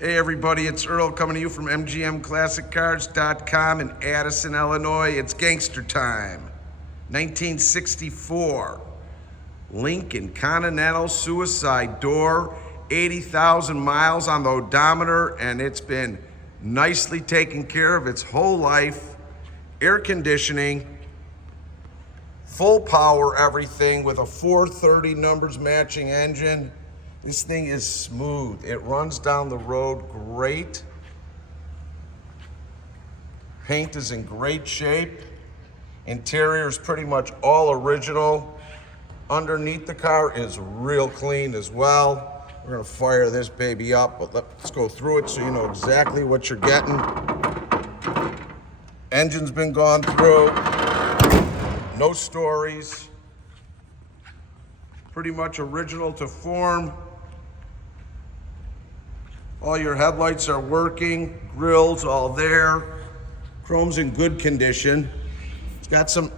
Hey everybody, it's Earl coming to you from MGMClassicCars.com in Addison, Illinois. It's gangster time. 1964, Lincoln Continental suicide door, 80,000 miles on the odometer, and it's been nicely taken care of its whole life. Air conditioning, full power everything with a 430 numbers matching engine. This thing is smooth. It runs down the road great. Paint is in great shape. Interior is pretty much all original. Underneath the car is real clean as well. We're gonna fire this baby up, but let's go through it so you know exactly what you're getting. Engine's been gone through. No stories. Pretty much original to form. All your headlights are working, grills all there. Chrome's in good condition. It's got some,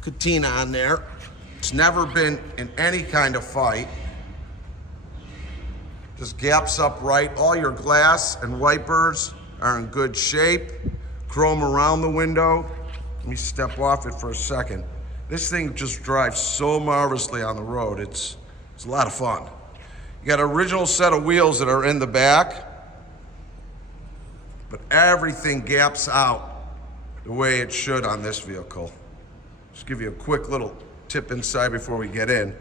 patina on there. It's never been in any kind of fight. Just gaps up right. All your glass and wipers are in good shape. Chrome around the window. Let me step off it for a second. This thing just drives so marvelously on the road. It's a lot of fun. You got an original set of wheels that are in the back, but everything gaps out the way it should on this vehicle. Just give you a quick little tip inside before we get in.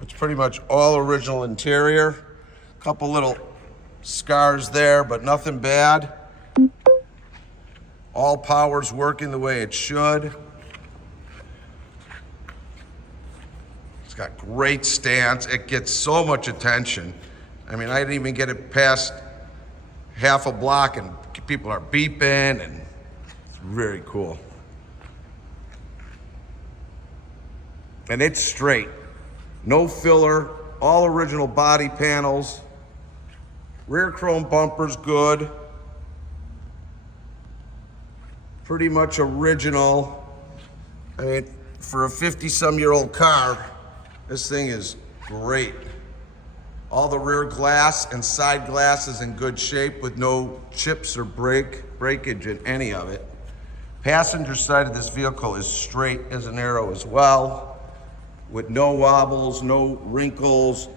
It's pretty much all original interior. A couple little scars there, but nothing bad. All power's working the way it should. Got great stance. It gets so much attention. I mean, I didn't even get it past half a block and people are beeping, and it's very cool. And it's straight. No filler, all original body panels. Rear chrome bumper's good. Pretty much original. I mean, for a 50-some-year-old car, this thing is great. All the rear glass and side glass is in good shape with no chips or breakage in any of it. Passenger side of this vehicle is straight as an arrow as well, with no wobbles, no wrinkles,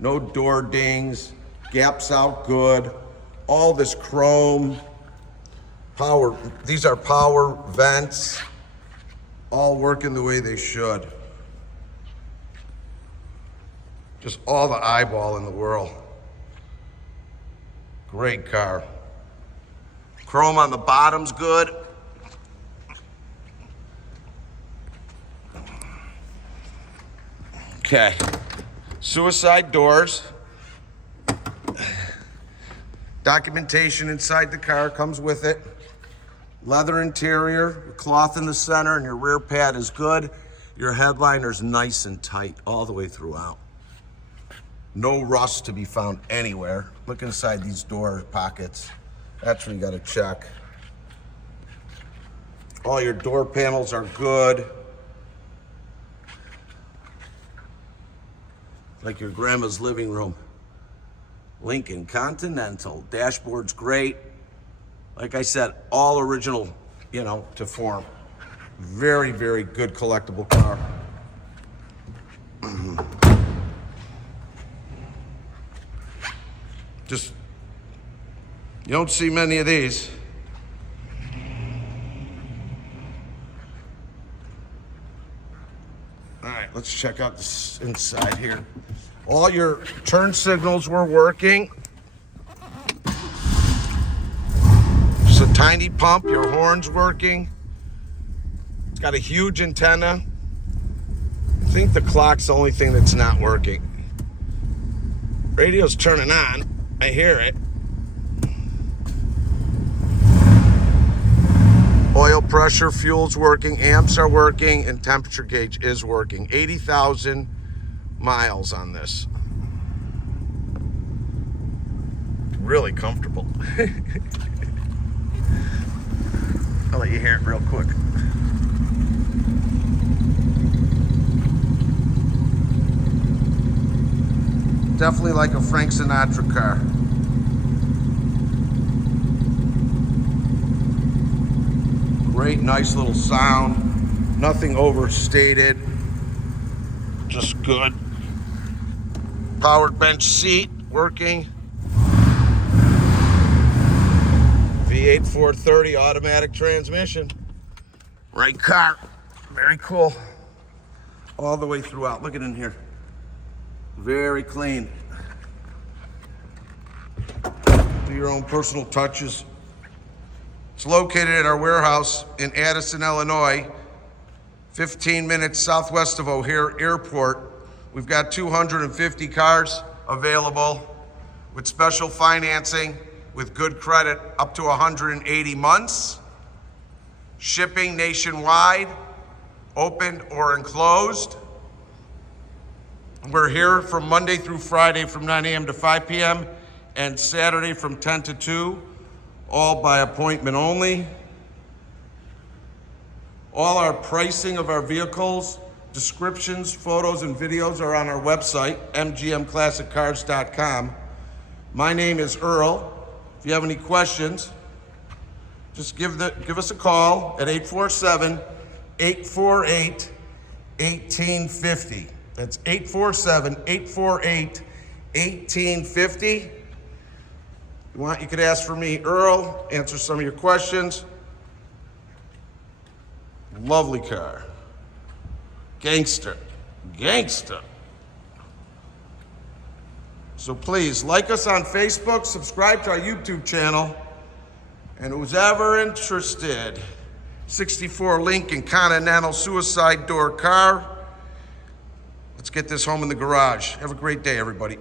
no door dings, gaps out good. All this chrome, power, these are power vents, all working the way they should. Just all the eyeball in the world. Great car. Chrome on the bottom's good. Okay. Suicide doors. Documentation inside the car comes with it. Leather interior, cloth in the center, and your rear pad is good. Your headliner's nice and tight all the way throughout. No rust to be found anywhere. Look inside these door pockets. That's where you gotta check. All your door panels are good. Like your grandma's living room. Lincoln Continental. Dashboard's great. Like I said, all original, to form. Very, very good collectible car. Just, you don't see many of these. All right, let's check out this inside here. All your turn signals were working. Just a tiny pump, your horn's working. It's got a huge antenna. I think the clock's the only thing that's not working. Radio's turning on. I hear it. Oil pressure, fuel's working, amps are working, and temperature gauge is working. 80,000 miles on this. Really comfortable. I'll let you hear it real quick. Definitely like a Frank Sinatra car. Great, nice little sound. Nothing overstated. Just good. Powered bench seat working. V8 430 automatic transmission. Right car. Very cool. All the way throughout. Look at in here. Very clean. Do your own personal touches. It's located at our warehouse in Addison, Illinois, 15 minutes southwest of O'Hare Airport. We've got 250 cars available with special financing with good credit up to 180 months. Shipping nationwide, open or enclosed. We're here from Monday through Friday from 9 a.m. to 5 p.m. and Saturday from 10 to 2, all by appointment only. All our pricing of our vehicles, descriptions, photos, and videos are on our website, mgmclassiccars.com. My name is Earl. If you have any questions, just give us a call at 847-848-1850. That's 847-848-1850. You could ask for me, Earl, answer some of your questions. Lovely car. Gangster. Gangster. So please, like us on Facebook, subscribe to our YouTube channel, and who's ever interested, 64 Lincoln Continental suicide door car. Let's get this home in the garage. Have a great day, everybody.